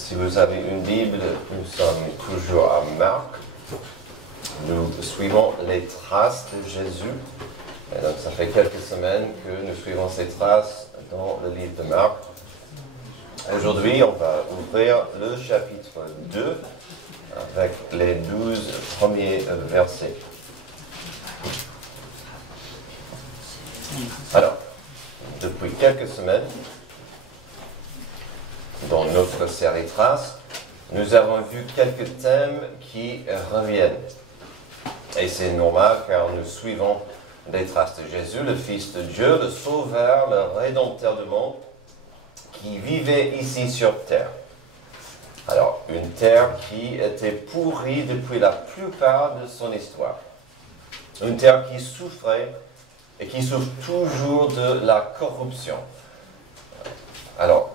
Si vous avez une Bible, nous sommes toujours à Marc. Nous suivons les traces de Jésus. Et donc, ça fait quelques semaines que nous suivons ces traces dans le livre de Marc. Aujourd'hui, on va ouvrir le chapitre 2 avec les 12 premiers versets. Alors, depuis quelques semaines, dans notre série Traces, nous avons vu quelques thèmes qui reviennent. Et c'est normal car nous suivons des traces de Jésus, le Fils de Dieu, le Sauveur, le Rédempteur du monde, qui vivait ici sur terre. Alors, une terre qui était pourrie depuis la plupart de son histoire. Une terre qui souffrait et qui souffre toujours de la corruption. Alors,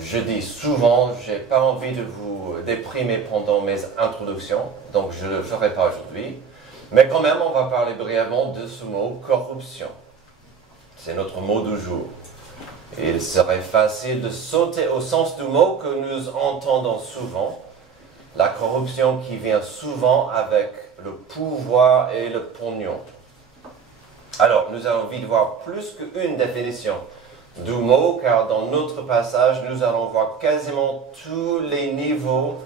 je dis souvent, je n'ai pas envie de vous déprimer pendant mes introductions, donc je ne le ferai pas aujourd'hui. Mais quand même, on va parler brièvement de ce mot corruption. C'est notre mot du jour. Il serait facile de sauter au sens du mot que nous entendons souvent, la corruption qui vient souvent avec le pouvoir et le pognon. Alors, nous avons envie de voir plus qu'une définition du mot, car dans notre passage, nous allons voir quasiment tous les niveaux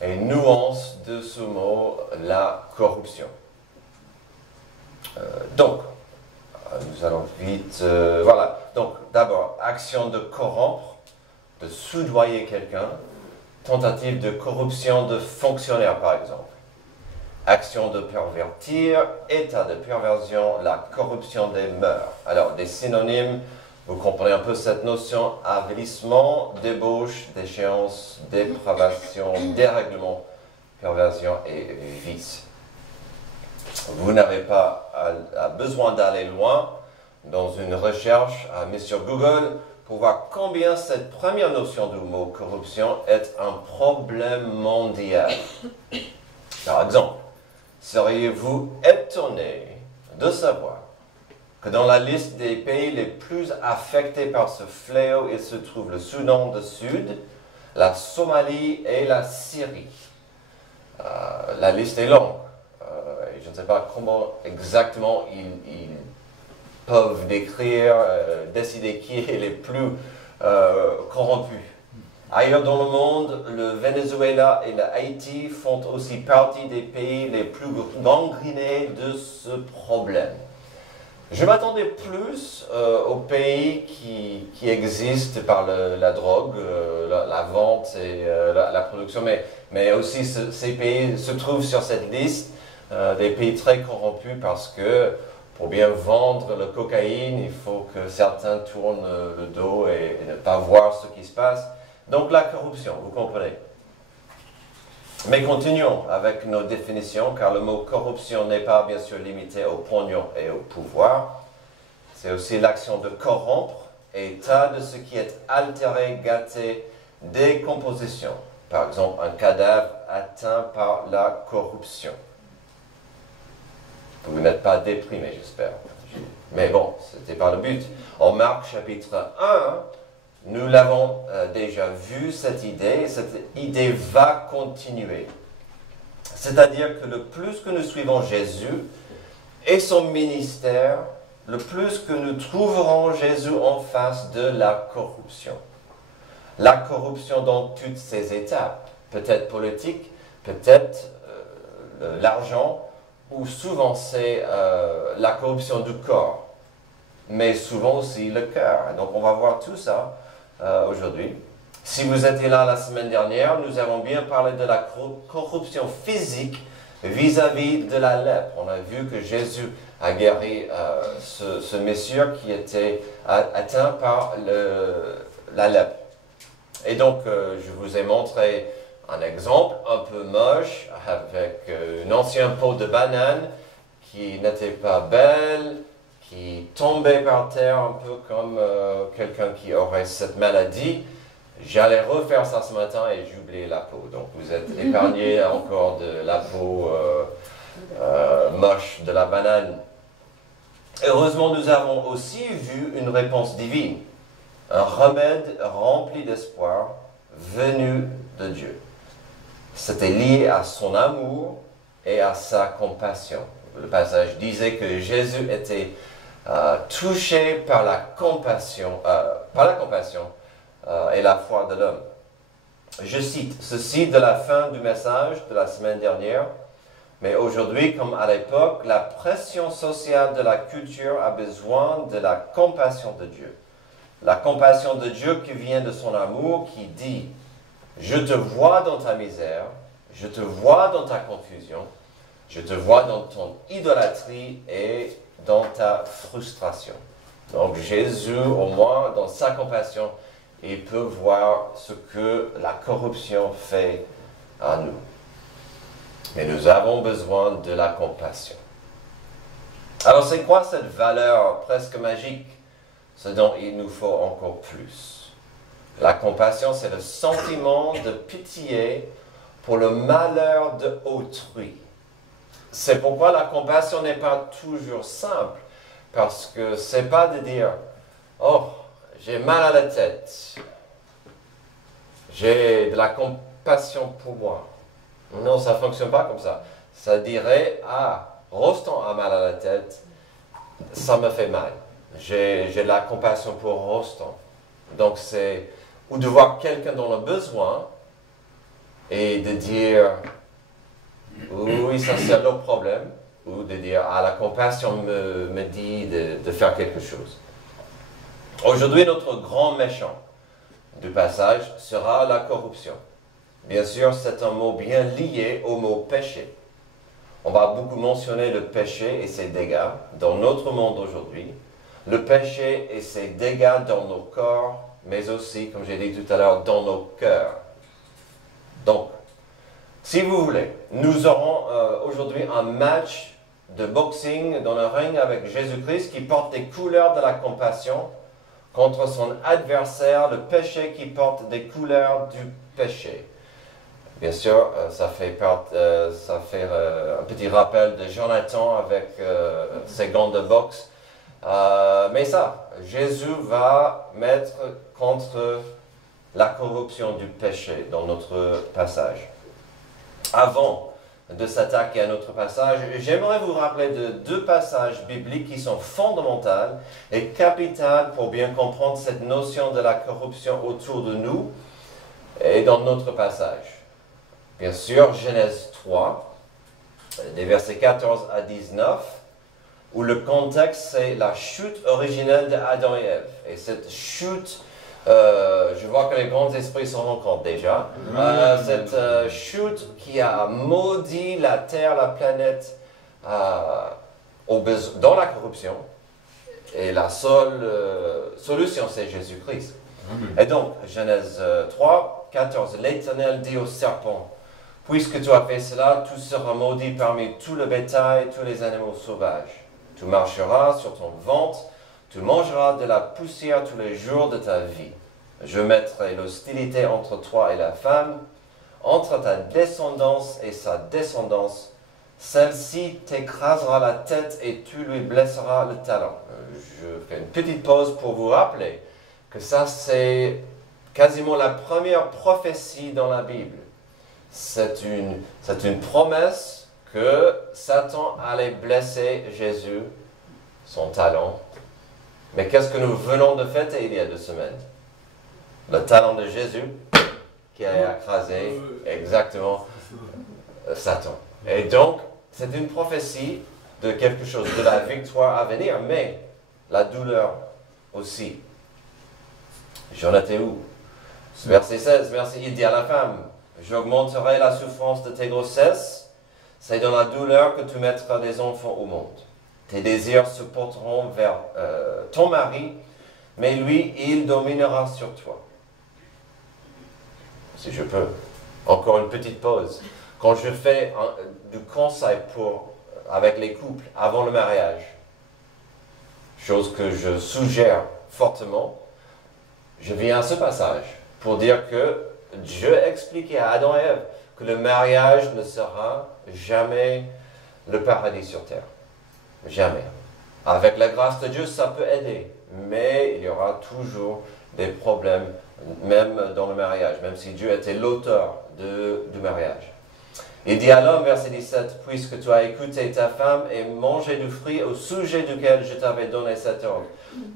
et nuances de ce mot, la corruption. Donc, nous allons vite... voilà. Donc, d'abord, action de corrompre, de soudoyer quelqu'un, tentative de corruption de fonctionnaire, par exemple. Action de pervertir, état de perversion, la corruption des mœurs. Alors, des synonymes, vous comprenez un peu cette notion, avilissement, débauche, déchéance, dépravation, dérèglement, perversion et vice. Vous n'avez pas besoin d'aller loin dans une recherche mis sur Google pour voir combien cette première notion du mot corruption est un problème mondial. Par exemple, seriez-vous étonné de savoir que dans la liste des pays les plus affectés par ce fléau, il se trouve le Soudan du Sud, la Somalie et la Syrie. La liste est longue. Je ne sais pas comment exactement ils peuvent décrire, décider qui est les plus corrompus. Ailleurs dans le monde, le Venezuela et Haïti font aussi partie des pays les plus gangrénés de ce problème. Je m'attendais plus aux pays qui existent par la drogue, la vente et la production, mais aussi ces pays se trouvent sur cette liste des pays très corrompus parce que pour bien vendre le cocaïne, il faut que certains tournent le dos et ne pas voir ce qui se passe. Donc la corruption, vous comprenez. Mais continuons avec nos définitions, car le mot corruption n'est pas bien sûr limité au pognon et au pouvoir. C'est aussi l'action de corrompre, état de ce qui est altéré, gâté, décomposition. Par exemple, un cadavre atteint par la corruption. Vous n'êtes pas déprimé, j'espère. Mais bon, ce n'était pas le but. En Marc chapitre 1, nous l'avons déjà vu, cette idée va continuer. C'est-à-dire que le plus que nous suivons Jésus et son ministère, le plus que nous trouverons Jésus en face de la corruption. La corruption dans toutes ses étapes, peut-être politique, peut-être l'argent, ou souvent c'est la corruption du corps, mais souvent aussi le cœur. Donc on va voir tout ça aujourd'hui. Si vous étiez là la semaine dernière, nous avons bien parlé de la corruption physique vis-à-vis de la lèpre. On a vu que Jésus a guéri ce monsieur qui était atteint par la lèpre. Et donc, je vous ai montré un exemple un peu moche avec une ancienne peau de banane qui n'était pas belle, qui tombait par terre un peu comme quelqu'un qui aurait cette maladie. J'allais refaire ça ce matin et j'ai oublié la peau. Donc vous êtes épargné encore de la peau moche de la banane. Heureusement, nous avons aussi vu une réponse divine, un remède rempli d'espoir venu de Dieu. C'était lié à son amour et à sa compassion. Le passage disait que Jésus était touché par la compassion et la foi de l'homme. Je cite ceci de la fin du message de la semaine dernière. Mais aujourd'hui, comme à l'époque, la pression sociale de la culture a besoin de la compassion de Dieu. La compassion de Dieu qui vient de son amour, qui dit « Je te vois dans ta misère, je te vois dans ta confusion, je te vois dans ton idolâtrie et dans ta frustration. » Donc Jésus, au moins, dans sa compassion, il peut voir ce que la corruption fait à nous. Mais nous avons besoin de la compassion. Alors c'est quoi cette valeur presque magique? Ce dont il nous faut encore plus. La compassion, c'est le sentiment de pitié pour le malheur de autrui. C'est pourquoi la compassion n'est pas toujours simple, parce que c'est pas de dire « Oh, j'ai mal à la tête, j'ai de la compassion pour moi ». Non, ça ne fonctionne pas comme ça. Ça dirait, Rostan a mal à la tête, ça me fait mal. J'ai de la compassion pour Rostan. Donc ou de voir quelqu'un dans le besoin et de dire, oui, ça c'est leur problème, ou de dire, la compassion me dit de faire quelque chose. Aujourd'hui, notre grand méchant du passage sera la corruption. Bien sûr, c'est un mot bien lié au mot péché. On va beaucoup mentionner le péché et ses dégâts dans notre monde aujourd'hui. Le péché et ses dégâts dans nos corps, mais aussi, comme j'ai dit tout à l'heure, dans nos cœurs. Donc, si vous voulez, nous aurons aujourd'hui un match de boxing dans le ring avec Jésus-Christ qui porte les couleurs de la compassion contre son adversaire, le péché qui porte des couleurs du péché. Bien sûr, ça fait un petit rappel de Jonathan avec ses gants de boxe. Mais Jésus va mettre contre la corruption du péché dans notre passage. Avant de s'attaquer à notre passage, j'aimerais vous rappeler de deux passages bibliques qui sont fondamentaux et capitaux pour bien comprendre cette notion de la corruption autour de nous et dans notre passage. Bien sûr, Genèse 3, des versets 14 à 19, où le contexte, c'est la chute originelle d'Adam et Ève. Et cette chute, je vois que les grands esprits s'en rendent compte déjà, cette chute qui a maudit la terre, la planète, dans la corruption, et la seule solution, c'est Jésus-Christ. Et donc, Genèse 3, 14, l'Éternel dit au serpent, « Puisque tu as fait cela, tu seras maudit parmi tout le bétail et tous les animaux sauvages. Tu marcheras sur ton ventre, tu mangeras de la poussière tous les jours de ta vie. Je mettrai l'hostilité entre toi et la femme, entre ta descendance et sa descendance. Celle-ci t'écrasera la tête et tu lui blesseras le talon. » Je fais une petite pause pour vous rappeler que ça, c'est quasiment la première prophétie dans la Bible. C'est une promesse que Satan allait blesser Jésus, son talon. Mais qu'est-ce que nous venons de fêter il y a 2 semaines? Le talon de Jésus qui a écrasé exactement Satan. Et donc, c'est une prophétie de quelque chose, de la victoire à venir, mais la douleur aussi. J'en étais où? Verset 16, il dit à la femme, « J'augmenterai la souffrance de tes grossesses, c'est dans la douleur que tu mettras des enfants au monde. Tes désirs se porteront vers ton mari, mais lui, il dominera sur toi. » Si je peux, encore une petite pause. Quand je fais du conseil avec les couples avant le mariage, chose que je suggère fortement, je viens à ce passage pour dire que Dieu expliquait à Adam et Ève que le mariage ne sera jamais le paradis sur terre. Jamais. Avec la grâce de Dieu, ça peut aider, mais il y aura toujours des problèmes même dans le mariage, même si Dieu était l'auteur du mariage. Il dit à l'homme, verset 17, « Puisque tu as écouté ta femme et mangé du fruit au sujet duquel je t'avais donné cet ordre,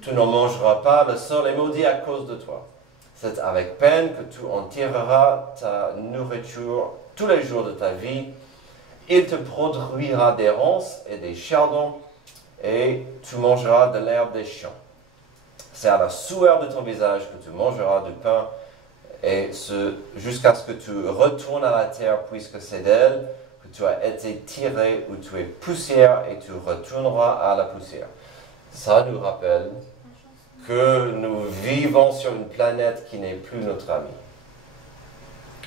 tu n'en mangeras pas, le sol est maudit à cause de toi. C'est avec peine que tu en tireras ta nourriture tous les jours de ta vie. Il te produira des ronces et des chardons, et tu mangeras de l'herbe des champs. C'est à la sueur de ton visage que tu mangeras du pain, et jusqu'à ce que tu retournes à la terre, puisque c'est d'elle que tu as été tiré, où tu es poussière, et tu retourneras à la poussière. » Ça nous rappelle que nous vivons sur une planète qui n'est plus notre amie,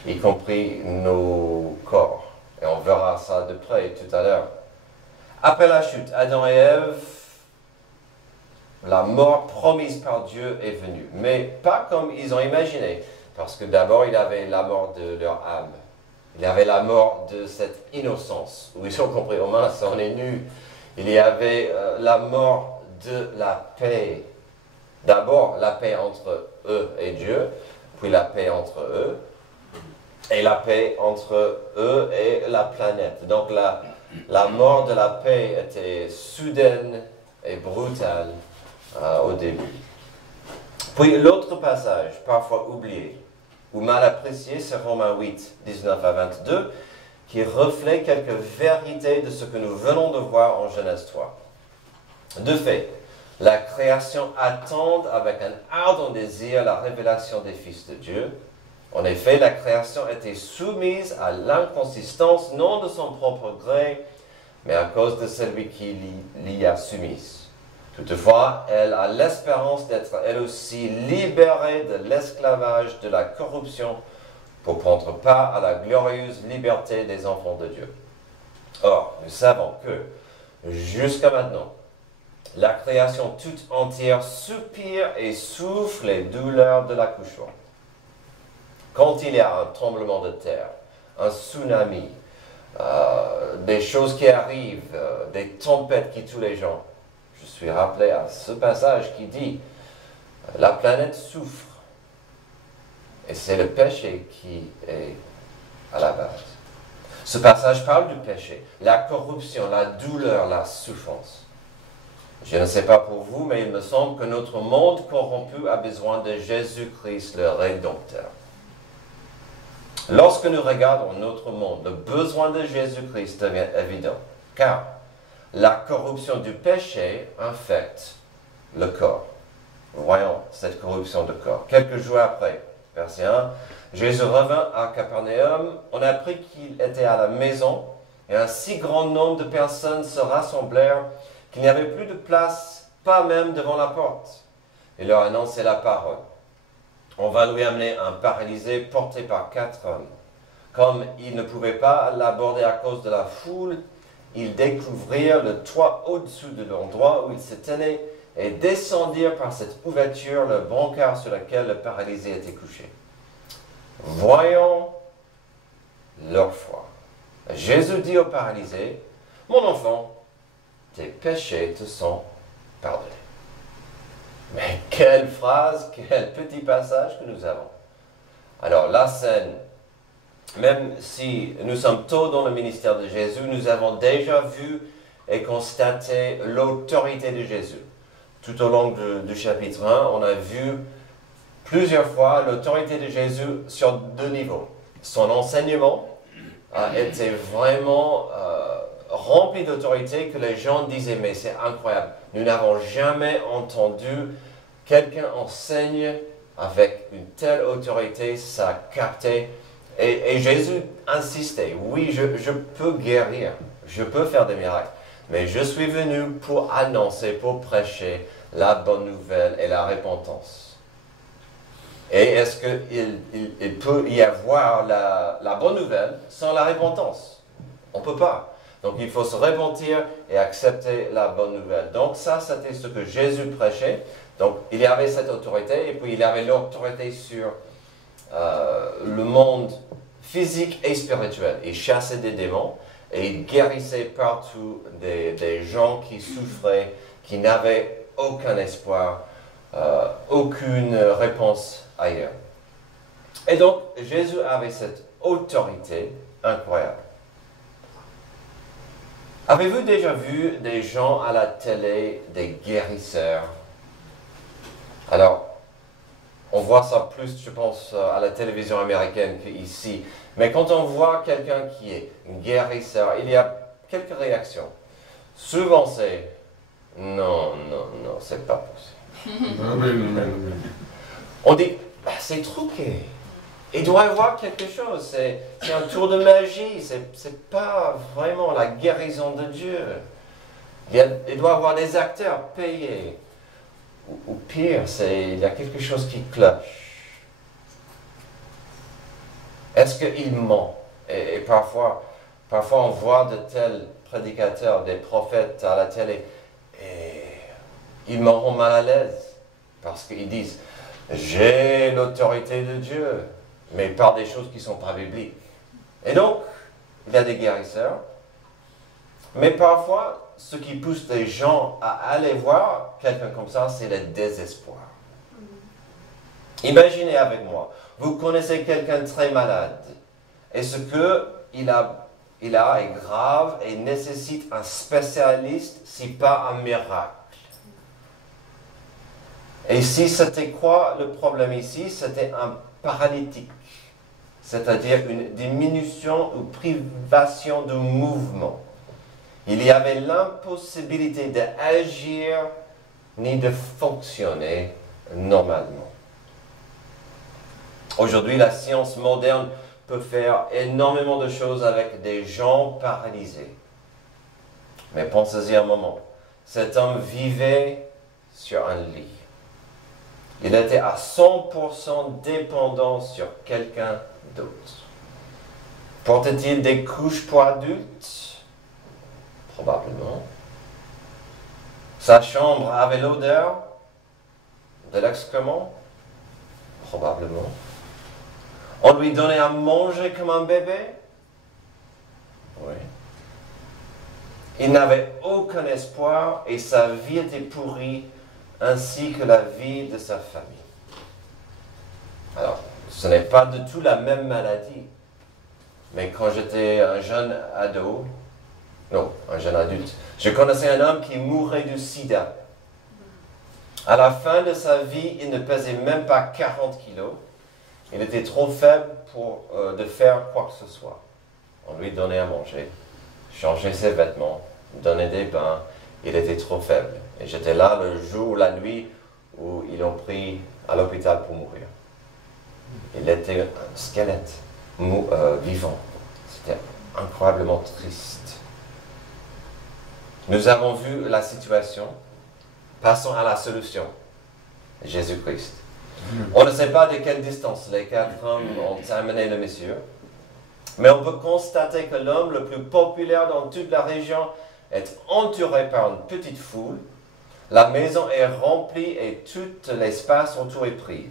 y compris nos corps. Et on verra ça de près tout à l'heure. Après la chute, Adam et Ève, la mort promise par Dieu est venue. Mais pas comme ils ont imaginé. Parce que d'abord, il y avait la mort de leur âme. Il y avait la mort de cette innocence, où ils ont compris, oh mince, on est nus. Il y avait la mort de la paix. D'abord, la paix entre eux et Dieu, puis la paix entre eux, et la paix entre eux et la planète. Donc la mort de la paix était soudaine et brutale au début. Puis l'autre passage, parfois oublié, ou mal apprécié, c'est Romains 8, 19 à 22, qui reflète quelques vérités de ce que nous venons de voir en Genèse 3. De fait, la création attend avec un ardent désir la révélation des fils de Dieu. En effet, la création était soumise à l'inconsistance, non de son propre gré, mais à cause de celui qui l'y a soumise. Toutefois, elle a l'espérance d'être elle aussi libérée de l'esclavage de la corruption pour prendre part à la glorieuse liberté des enfants de Dieu. Or, nous savons que, jusqu'à maintenant, la création toute entière soupire et souffre les douleurs de l'accouchement. Quand il y a un tremblement de terre, un tsunami, des choses qui arrivent, des tempêtes qui tuent les gens, je suis rappelé à ce passage qui dit « La planète souffre ». Et c'est le péché qui est à la base. Ce passage parle du péché, la corruption, la douleur, la souffrance. Je ne sais pas pour vous, mais il me semble que notre monde corrompu a besoin de Jésus-Christ, le Rédempteur. Lorsque nous regardons notre monde, le besoin de Jésus-Christ devient évident, car la corruption du péché infecte le corps. Voyons cette corruption du corps. Quelques jours après, verset 1, Jésus revint à Capernaum. On apprit qu'il était à la maison, et un si grand nombre de personnes se rassemblèrent qu'il n'y avait plus de place, pas même devant la porte. Il leur annonçait la parole. On va lui amener un paralysé porté par 4 hommes. Comme ils ne pouvaient pas l'aborder à cause de la foule, ils découvrirent le toit au-dessus de l'endroit où ils se tenaient et descendirent par cette ouverture le brancard sur lequel le paralysé était couché. Voyons leur foi. Jésus dit au paralysé, « Mon enfant, tes péchés te sont pardonnés. » Mais quelle phrase, quel petit passage que nous avons. Alors la scène, même si nous sommes tôt dans le ministère de Jésus, nous avons déjà vu et constaté l'autorité de Jésus. Tout au long du chapitre 1, on a vu plusieurs fois l'autorité de Jésus sur 2 niveaux. Son enseignement était vraiment rempli d'autorité que les gens disaient, mais c'est incroyable. Nous n'avons jamais entendu quelqu'un enseigne avec une telle autorité, ça captait. Et Jésus insistait, oui, je peux guérir, je peux faire des miracles, mais je suis venu pour annoncer, pour prêcher la bonne nouvelle et la repentance. Et est-ce qu'il peut y avoir la bonne nouvelle sans la repentance? On ne peut pas. Donc il faut se repentir et accepter la bonne nouvelle. Donc ça, c'était ce que Jésus prêchait. Donc il y avait cette autorité, et puis il y avait l'autorité sur le monde physique et spirituel. Il chassait des démons et il guérissait partout des gens qui souffraient, qui n'avaient aucun espoir, aucune réponse ailleurs. Et donc, Jésus avait cette autorité incroyable. Avez-vous déjà vu des gens à la télé, des guérisseurs? Alors, on voit ça plus, je pense, à la télévision américaine qu'ici. Mais quand on voit quelqu'un qui est guérisseur, il y a quelques réactions. Souvent, c'est « non, non, non, c'est pas possible ». On dit bah, « c'est truqué ». Il doit y avoir quelque chose, c'est un tour de magie, c'est pas vraiment la guérison de Dieu. Il doit y avoir des acteurs payés. Ou pire, il y a quelque chose qui cloche. Est-ce qu'il ment? Et parfois, on voit de tels prédicateurs, des prophètes à la télé, et ils me rendent mal à l'aise, parce qu'ils disent « j'ai l'autorité de Dieu ». Mais par des choses qui ne sont pas bibliques. Et donc, il y a des guérisseurs, mais parfois, ce qui pousse les gens à aller voir quelqu'un comme ça, c'est le désespoir. Imaginez avec moi, vous connaissez quelqu'un très malade, et ce qu'il a est grave et nécessite un spécialiste, si pas un miracle. Et si c'était quoi le problème ici? C'était un paralytique, c'est-à-dire une diminution ou privation de mouvement. Il y avait l'impossibilité d'agir ni de fonctionner normalement. Aujourd'hui, la science moderne peut faire énormément de choses avec des gens paralysés. Mais pensez-y un moment. Cet homme vivait sur un lit. Il était à 100% dépendant sur quelqu'un d'autre. Portait-il des couches pour adultes? Probablement. Sa chambre avait l'odeur de l'excrément? Probablement. On lui donnait à manger comme un bébé? Oui. Il n'avait aucun espoir et sa vie était pourrie, ainsi que la vie de sa famille. Alors, ce n'est pas du tout la même maladie, mais quand j'étais un jeune adulte, je connaissais un homme qui mourait du sida. À la fin de sa vie, il ne pesait même pas 40 kilos. Il était trop faible de faire quoi que ce soit. On lui donnait à manger, changeait ses vêtements, donnait des bains. Il était trop faible. Et j'étais là le jour, la nuit, où ils l'ont pris à l'hôpital pour mourir. Il était un squelette vivant. C'était incroyablement triste. Nous avons vu la situation. Passons à la solution. Jésus-Christ. On ne sait pas de quelle distance les 4 hommes ont amené le monsieur, mais on peut constater que l'homme le plus populaire dans toute la région est entouré par une petite foule. La maison est remplie et tout l'espace autour est pris.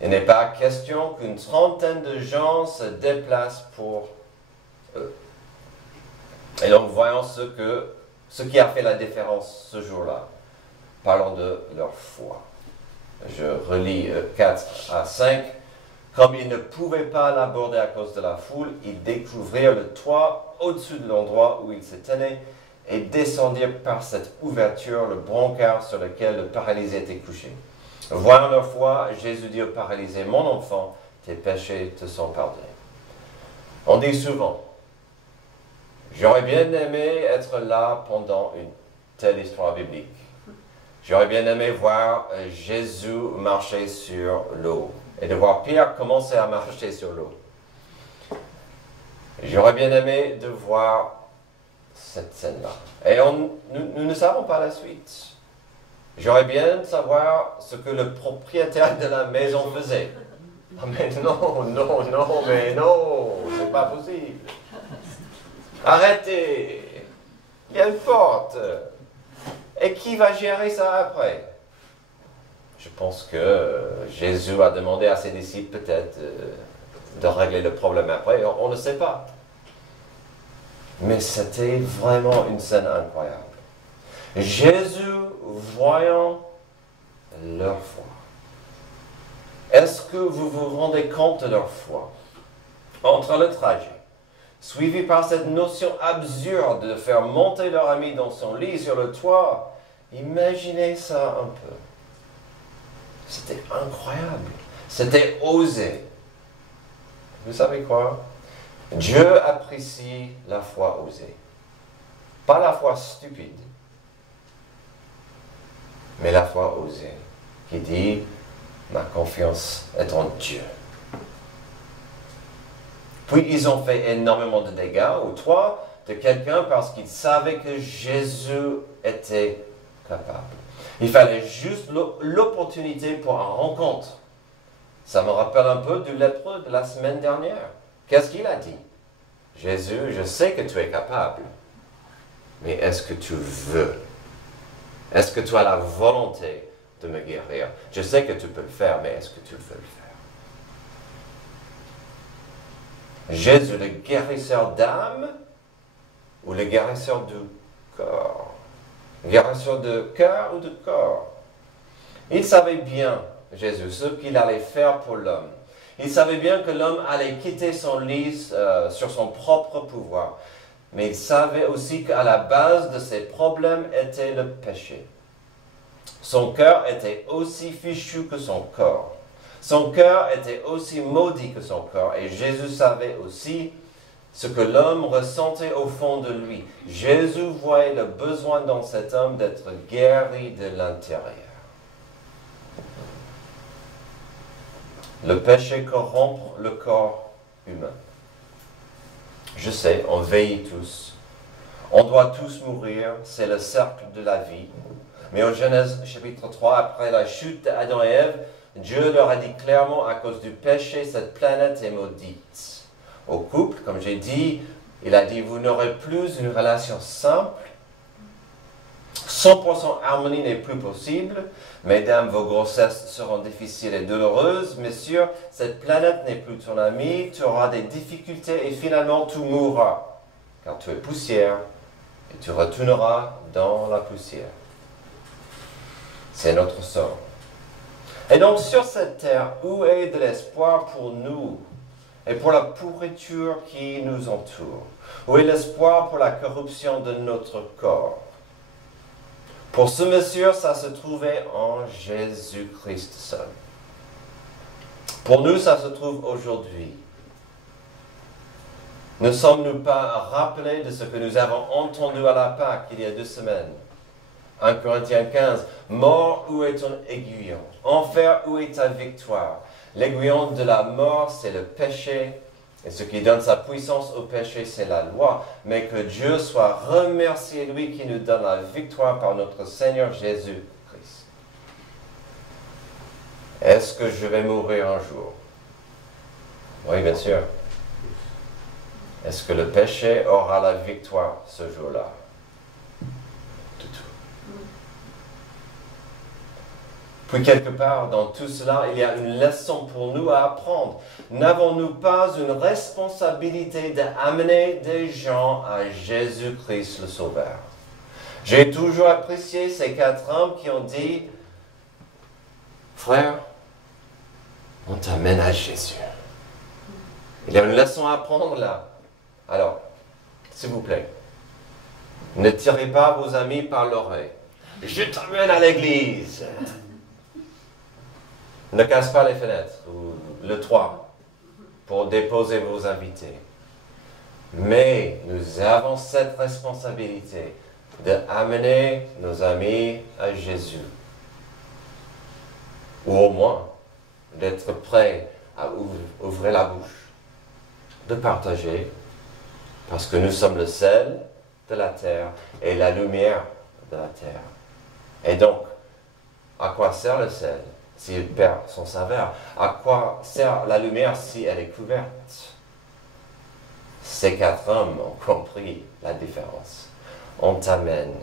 Il n'est pas question qu'une trentaine de gens se déplacent pour eux. Et donc voyons ce qui a fait la différence ce jour-là. Parlons de leur foi. Je relis 4 à 5. Comme ils ne pouvaient pas l'aborder à cause de la foule, ils découvrirent le toit au-dessus de l'endroit où ils se tenaient et descendirent par cette ouverture le brancard sur lequel le paralysé était couché. Voyant leur foi, Jésus dit au paralysé, « Mon enfant, tes péchés te sont pardonnés. » On dit souvent, « J'aurais bien aimé être là pendant une telle histoire biblique. J'aurais bien aimé voir Jésus marcher sur l'eau et de voir Pierre commencer à marcher sur l'eau. J'aurais bien aimé de voir cette scène-là. Et nous ne savons pas la suite. J'aurais bien savoir ce que le propriétaire de la maison faisait. Ah, mais non, c'est pas possible. Arrêtez, il y a une porte. Et qui va gérer ça après? Je pense que Jésus a demandé à ses disciples peut-être de régler le problème après. On ne sait pas. Mais c'était vraiment une scène incroyable. Jésus voyant leur foi. Est-ce que vous vous rendez compte de leur foi? Entre le trajet, suivi par cette notion absurde de faire monter leur ami dans son lit sur le toit, imaginez ça un peu. C'était incroyable. C'était osé. Vous savez quoi? Dieu apprécie la foi osée. Pas la foi stupide, mais la foi osée, qui dit, ma confiance est en Dieu. Puis ils ont fait énormément de dégâts au toit de quelqu'un parce qu'ils savaient que Jésus était capable. Il fallait juste l'opportunité pour une rencontre. Ça me rappelle un peu du lépreux de la semaine dernière. Qu'est-ce qu'il a dit? Jésus, je sais que tu es capable, mais est-ce que tu veux? Est-ce que tu as la volonté de me guérir? Je sais que tu peux le faire, mais est-ce que tu veux le faire? Jésus, le guérisseur d'âme ou le guérisseur du corps? Le guérisseur de cœur ou de corps? Il savait bien, Jésus, ce qu'il allait faire pour l'homme. Il savait bien que l'homme allait quitter son lit sur son propre pouvoir. Mais il savait aussi qu'à la base de ses problèmes était le péché. Son cœur était aussi fichu que son corps. Son cœur était aussi maudit que son corps. Et Jésus savait aussi ce que l'homme ressentait au fond de lui. Jésus voyait le besoin dans cet homme d'être guéri de l'intérieur. Le péché corrompt le corps humain. Je sais, on vieillit tous. On doit tous mourir, c'est le cercle de la vie. Mais en Genèse chapitre 3, après la chute d'Adam et Ève, Dieu leur a dit clairement, à cause du péché, cette planète est maudite. Au couple, comme j'ai dit, il a dit, vous n'aurez plus une relation simple. 100% harmonie n'est plus possible. Mesdames, vos grossesses seront difficiles et douloureuses. Messieurs, cette planète n'est plus ton ami. Tu auras des difficultés et finalement tu mourras. Car tu es poussière et tu retourneras dans la poussière. C'est notre sort. Et donc sur cette terre, où est de l'espoir pour nous et pour la pourriture qui nous entoure? Où est l'espoir pour la corruption de notre corps? Pour ce monsieur, ça se trouvait en Jésus-Christ seul. Pour nous, ça se trouve aujourd'hui. Ne sommes-nous pas rappelés de ce que nous avons entendu à la Pâque il y a 2 semaines? 1 Corinthiens 15, « Mort, où est ton aiguillon? Enfer, où est ta victoire? L'aiguillon de la mort, c'est le péché. Et ce qui donne sa puissance au péché, c'est la loi. Mais que Dieu soit remercié, lui qui nous donne la victoire par notre Seigneur Jésus-Christ. » Est-ce que je vais mourir un jour? Oui, bien sûr. Est-ce que le péché aura la victoire ce jour-là? Du tout. Puis quelque part dans tout cela, il y a une leçon pour nous à apprendre. N'avons-nous pas une responsabilité d'amener des gens à Jésus-Christ le Sauveur? J'ai toujours apprécié ces 4 hommes qui ont dit, « Frère, on t'amène à Jésus. » Il y a une leçon à apprendre là. Alors, s'il vous plaît, ne tirez pas vos amis par l'oreille. « Je t'amène à l'église. » Ne casse pas les fenêtres ou le toit pour déposer vos invités. Mais nous avons cette responsabilité d'amener nos amis à Jésus. Ou au moins, d'être prêts à ouvrir la bouche, de partager, parce que nous sommes le sel de la terre et la lumière de la terre. Et donc, à quoi sert le sel s'il perd son saveur? À quoi sert la lumière si elle est couverte? Ces 4 hommes ont compris la différence. On t'amène.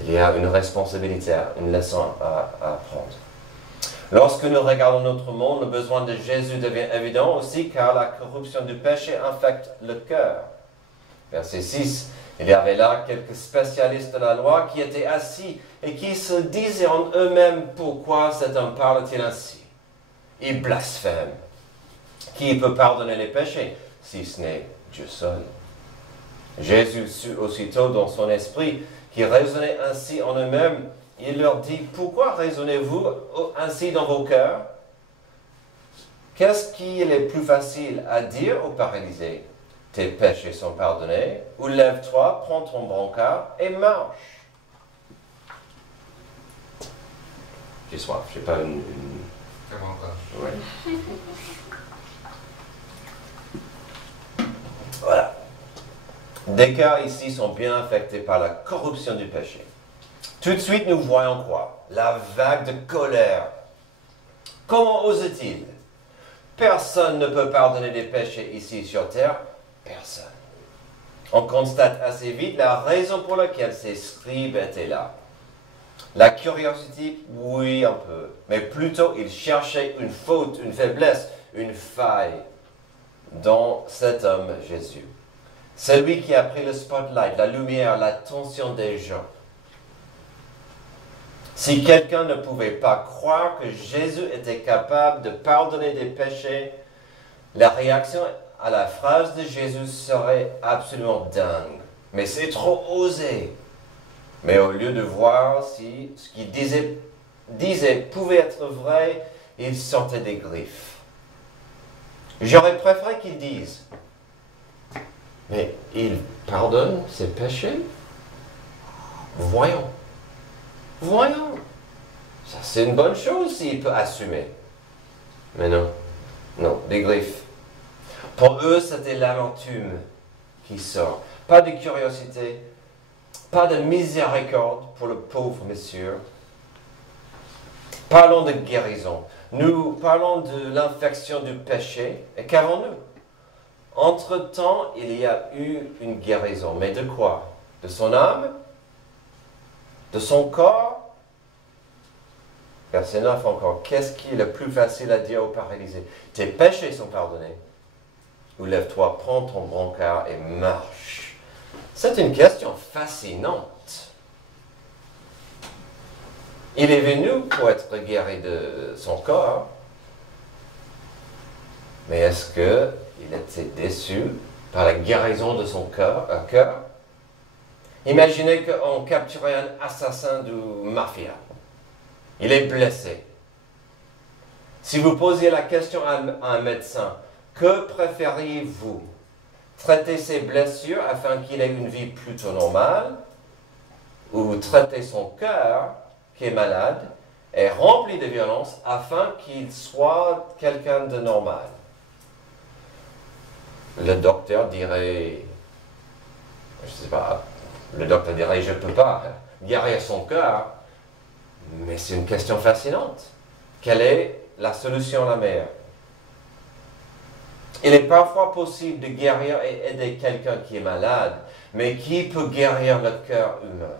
Il y a une responsabilité, une leçon à apprendre. Lorsque nous regardons notre monde, le besoin de Jésus devient évident aussi car la corruption du péché infecte le cœur. Verset 6. Il y avait là quelques spécialistes de la loi qui étaient assis et qui se disaient en eux-mêmes, pourquoi cet homme parle-t-il ainsi? Ils blasphèment. Qui peut pardonner les péchés, si ce n'est Dieu seul? Jésus sut aussitôt dans son esprit qu'ils raisonnaient ainsi en eux-mêmes. Il leur dit, pourquoi raisonnez-vous ainsi dans vos cœurs? Qu'est-ce qui est le plus facile à dire au paralysé? Tes péchés sont pardonnés, ou lève-toi, prends ton brancard et marche. J'ai soif, je n'ai pas une... Ouais. Voilà. Des cœurs ici sont bien affectés par la corruption du péché. Tout de suite, nous voyons quoi? La vague de colère. Comment ose-t-il? Personne ne peut pardonner des péchés ici sur terre. Personne. On constate assez vite la raison pour laquelle ces scribes étaient là. La curiosité, oui, un peu. Mais plutôt, ils cherchaient une faute, une faiblesse, une faille dans cet homme Jésus. Celui qui a pris le spotlight, la lumière, l'attention des gens. Si quelqu'un ne pouvait pas croire que Jésus était capable de pardonner des péchés, la réaction à la phrase de Jésus serait absolument dingue. Mais c'est trop osé. Mais au lieu de voir si ce qu'il disait pouvait être vrai, il sortait des griffes. J'aurais préféré qu'il dise, mais il pardonne ses péchés? Voyons. Voyons. Ça, c'est une bonne chose s'il peut assumer. Mais non. Non, des griffes. Pour eux, c'était l'amertume qui sort. Pas de curiosité. Pas de miséricorde pour le pauvre monsieur. Parlons de guérison. Nous parlons de l'infection du péché. Et qu'avons-nous? Entre-temps, il y a eu une guérison. Mais de quoi? De son âme? De son corps? Verset 9 encore. Qu'est-ce qui est le plus facile à dire au paralysé? Tes péchés sont pardonnés. Ou lève-toi, prends ton brancard et marche. C'est une question fascinante. Il est venu pour être guéri de son corps. Mais est-ce qu'il était déçu par la guérison de son cœur? Imaginez qu'on capturait un assassin de mafia. Il est blessé. Si vous posiez la question à un médecin, que préfériez-vous? Traiter ses blessures afin qu'il ait une vie plutôt normale, ou traiter son cœur qui est malade et rempli de violence afin qu'il soit quelqu'un de normal? Le docteur dirait, je ne sais pas, le docteur dirait, je ne peux pas guérir son cœur, mais c'est une question fascinante. Quelle est la solution la meilleure? Il est parfois possible de guérir et aider quelqu'un qui est malade, mais qui peut guérir le cœur humain?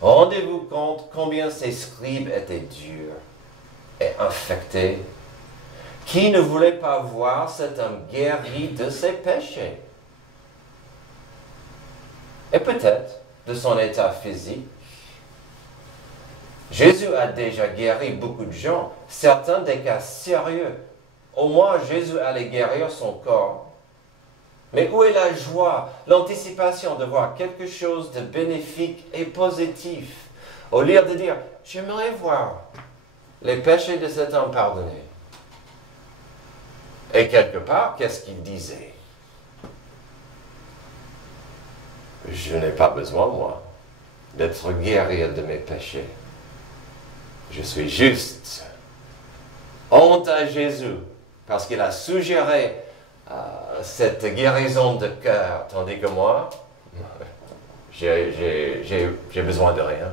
Rendez-vous compte combien ces scribes étaient durs et infectés. Qui ne voulait pas voir cet homme guéri de ses péchés? Et peut-être de son état physique. Jésus a déjà guéri beaucoup de gens, certains des cas sérieux. Au moins, Jésus allait guérir son corps. Mais où est la joie, l'anticipation de voir quelque chose de bénéfique et positif, au lieu de dire, j'aimerais voir les péchés de cet homme pardonnés? Et quelque part, qu'est-ce qu'il disait? Je n'ai pas besoin, moi, d'être guéri de mes péchés. Je suis juste. Honte à Jésus, parce qu'il a suggéré cette guérison de cœur, tandis que moi, j'ai besoin de rien.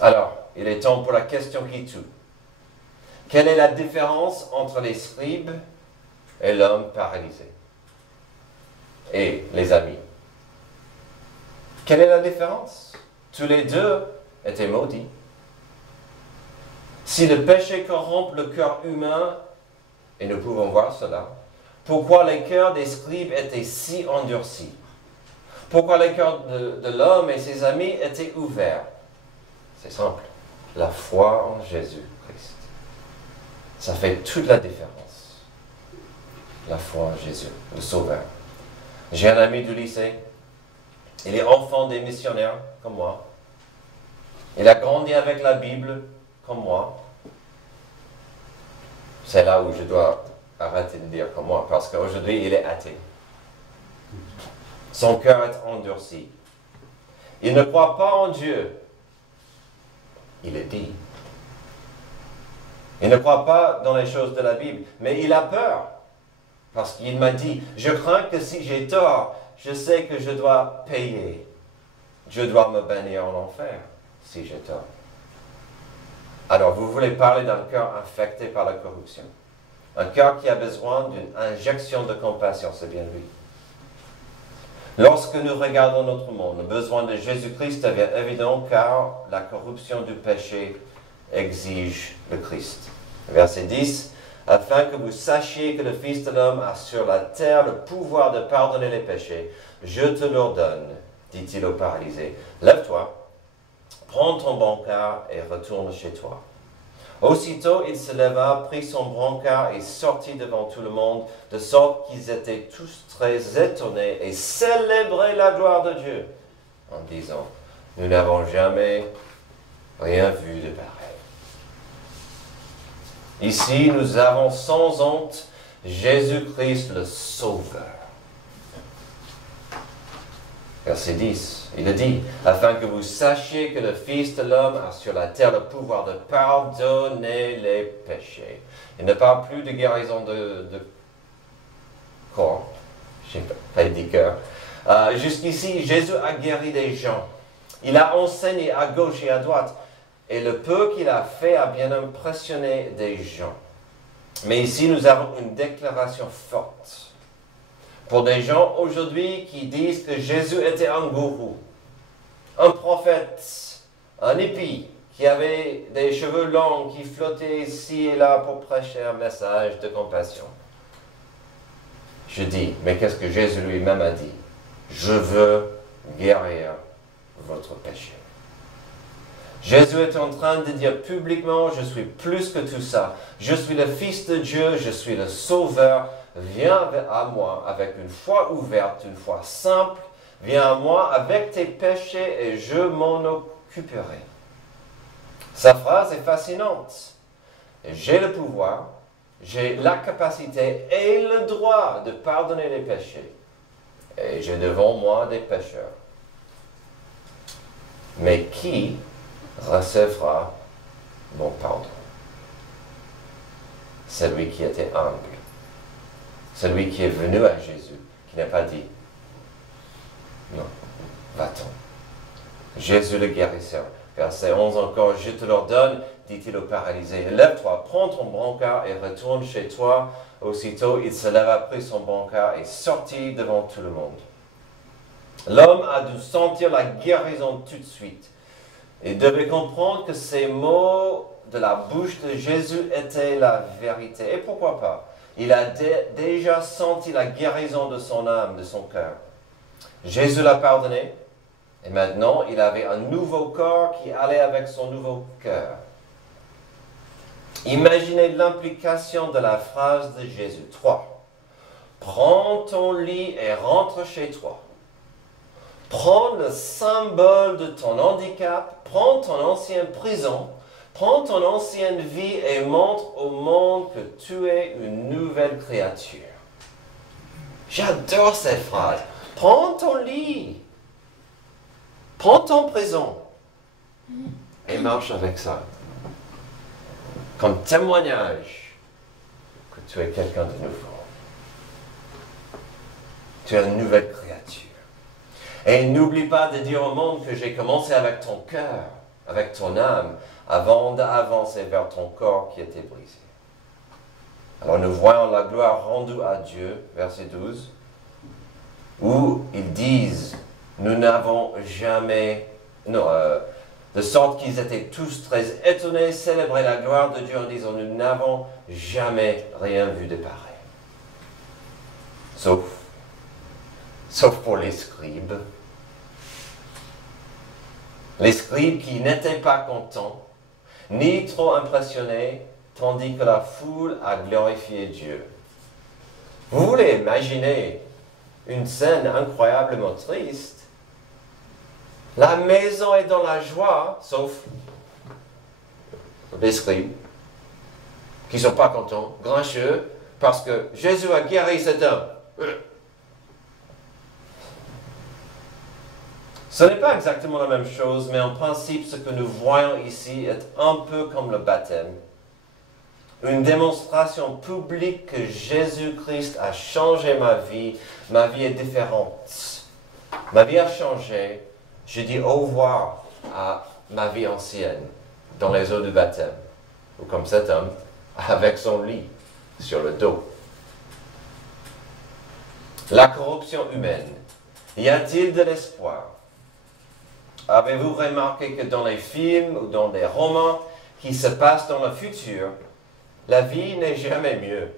Alors, il est temps pour la question qui tue. Quelle est la différence entre les scribes et l'homme paralysé? Et les amis. Quelle est la différence? Tous les deux étaient maudits. Si le péché corrompt le cœur humain, et nous pouvons voir cela, pourquoi les cœurs des scribes étaient si endurcis? Pourquoi le cœur de l'homme et ses amis étaient ouverts? C'est simple. La foi en Jésus-Christ. Ça fait toute la différence. La foi en Jésus, le Sauveur. J'ai un ami du lycée. Il est enfant des missionnaires, comme moi. Il a grandi avec la Bible, comme moi. C'est là où je dois arrêter de dire comme moi, parce qu'aujourd'hui, il est athée. Son cœur est endurci. Il ne croit pas en Dieu. Il est dit. Il ne croit pas dans les choses de la Bible, mais il a peur. Parce qu'il m'a dit, je crains que si j'ai tort, je sais que je dois payer. Je dois me bannir en enfer si j'ai tort. Alors, vous voulez parler d'un cœur infecté par la corruption. Un cœur qui a besoin d'une injection de compassion, c'est bien lui. Lorsque nous regardons notre monde, le besoin de Jésus-Christ devient évident car la corruption du péché exige le Christ. Verset 10. Afin que vous sachiez que le Fils de l'homme a sur la terre le pouvoir de pardonner les péchés, je te l'ordonne, dit-il au paralysé. Lève-toi, prends ton brancard et retourne chez toi. Aussitôt il se leva, prit son brancard et sortit devant tout le monde, de sorte qu'ils étaient tous très étonnés et célébraient la gloire de Dieu, en disant, nous n'avons jamais rien vu de pareil. Ici, nous avons sans honte Jésus-Christ le Sauveur. Verset 10, il a dit, afin que vous sachiez que le Fils de l'homme a sur la terre le pouvoir de pardonner les péchés. Il ne parle plus de guérison de corps, je n'ai pas dit cœur. Jusqu'ici, Jésus a guéri des gens. Il a enseigné à gauche et à droite. Et le peu qu'il a fait a bien impressionné des gens. Mais ici, nous avons une déclaration forte. Pour des gens aujourd'hui qui disent que Jésus était un gourou, un prophète, un hippie, qui avait des cheveux longs, qui flottait ici et là pour prêcher un message de compassion. Je dis, mais qu'est-ce que Jésus lui-même a dit? Je veux guérir votre péché. Jésus est en train de dire publiquement, je suis plus que tout ça. Je suis le Fils de Dieu, je suis le Sauveur. Viens à moi avec une foi ouverte, une foi simple. Viens à moi avec tes péchés et je m'en occuperai. Sa phrase est fascinante. J'ai le pouvoir, j'ai la capacité et le droit de pardonner les péchés. Et j'ai devant moi des pécheurs. Mais qui recevra mon pardon? Celui qui était humble. Celui qui est venu à Jésus, qui n'a pas dit, non, va-t'en. Jésus le guérisseur. Verset 11 encore, je te l'ordonne, dit-il au paralysé, lève-toi, prends ton brancard et retourne chez toi. Aussitôt, il se leva, prit son brancard et sortit devant tout le monde. L'homme a dû sentir la guérison tout de suite. Il devait comprendre que ces mots de la bouche de Jésus étaient la vérité. Et pourquoi pas? Il a déjà senti la guérison de son âme, de son cœur. Jésus l'a pardonné. Et maintenant, il avait un nouveau corps qui allait avec son nouveau cœur. Imaginez l'implication de la phrase de Jésus. 3. Prends ton lit et rentre chez toi. Prends le symbole de ton handicap, prends ton ancienne prison, prends ton ancienne vie et montre au monde que tu es une nouvelle créature. J'adore cette phrase. Prends ton lit, prends ton prison et marche avec ça. Comme témoignage que tu es quelqu'un de nouveau. Tu es une nouvelle créature. Et n'oublie pas de dire au monde que j'ai commencé avec ton cœur, avec ton âme, avant d'avancer vers ton corps qui était brisé. Alors nous voyons la gloire rendue à Dieu, verset 12, où ils disent, nous n'avons jamais, de sorte qu'ils étaient tous très étonnés, célébraient la gloire de Dieu en disant, nous n'avons jamais rien vu de pareil. Sauf pour les scribes Les scribes qui n'étaient pas contents, ni trop impressionnés, tandis que la foule a glorifié Dieu. Vous voulez imaginer une scène incroyablement triste? La maison est dans la joie, sauf les scribes, qui ne sont pas contents, grincheux, parce que Jésus a guéri cet homme. Ce n'est pas exactement la même chose, mais en principe, ce que nous voyons ici est un peu comme le baptême. Une démonstration publique que Jésus-Christ a changé ma vie. Ma vie est différente. Ma vie a changé. Je dis au revoir à ma vie ancienne dans les eaux du baptême. Ou comme cet homme avec son lit sur le dos. La corruption humaine. Y a-t-il de l'espoir? Avez-vous remarqué que dans les films ou dans des romans qui se passent dans le futur, la vie n'est jamais mieux?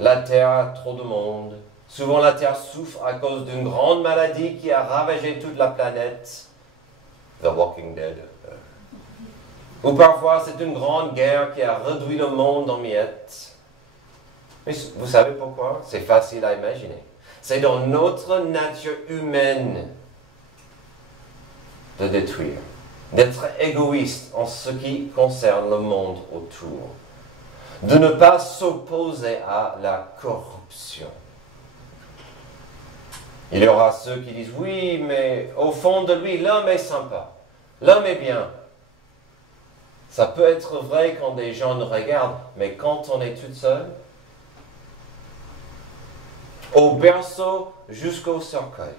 La Terre a trop de monde. Souvent la Terre souffre à cause d'une grande maladie qui a ravagé toute la planète. The Walking Dead. Ou parfois c'est une grande guerre qui a réduit le monde en miettes. Mais vous savez pourquoi? C'est facile à imaginer. C'est dans notre nature humaine de détruire, d'être égoïste en ce qui concerne le monde autour, de ne pas s'opposer à la corruption. Il y aura ceux qui disent, oui, mais au fond de lui, l'homme est sympa, l'homme est bien. Ça peut être vrai quand des gens nous regardent, mais quand on est toute seule, au berceau jusqu'au cercueil,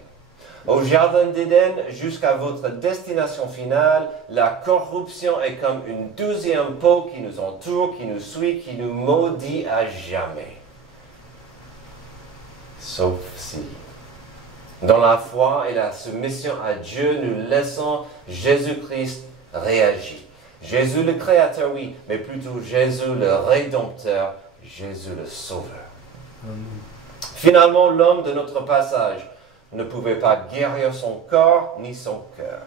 au jardin d'Éden jusqu'à votre destination finale, la corruption est comme une deuxième peau qui nous entoure, qui nous suit, qui nous maudit à jamais. Sauf si, dans la foi et la soumission à Dieu, nous laissons Jésus-Christ réagir. Jésus le Créateur, oui, mais plutôt Jésus le Rédempteur, Jésus le Sauveur. Finalement, l'homme de notre passage ne pouvait pas guérir son corps ni son cœur.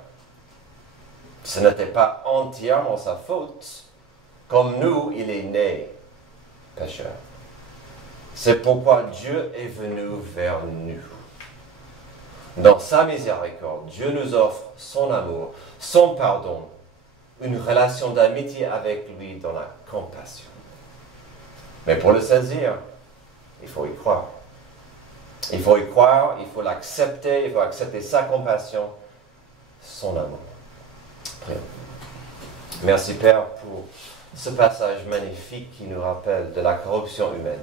Ce n'était pas entièrement sa faute. Comme nous, il est né pécheur. C'est pourquoi Dieu est venu vers nous. Dans sa miséricorde, Dieu nous offre son amour, son pardon, une relation d'amitié avec lui dans la compassion. Mais pour le saisir, il faut y croire. Il faut y croire, il faut l'accepter, il faut accepter sa compassion, son amour. Prions. Merci Père pour ce passage magnifique qui nous rappelle de la corruption humaine,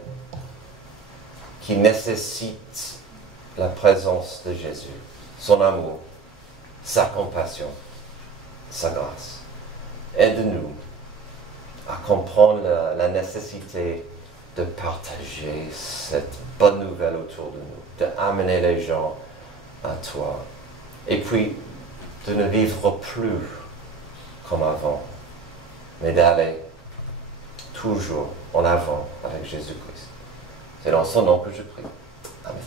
qui nécessite la présence de Jésus, son amour, sa compassion, sa grâce. Aide-nous à comprendre la nécessité de partager cette bonne nouvelle autour de nous, d'amener les gens à toi, et puis de ne vivre plus comme avant, mais d'aller toujours en avant avec Jésus-Christ. C'est dans son nom que je prie. Amen.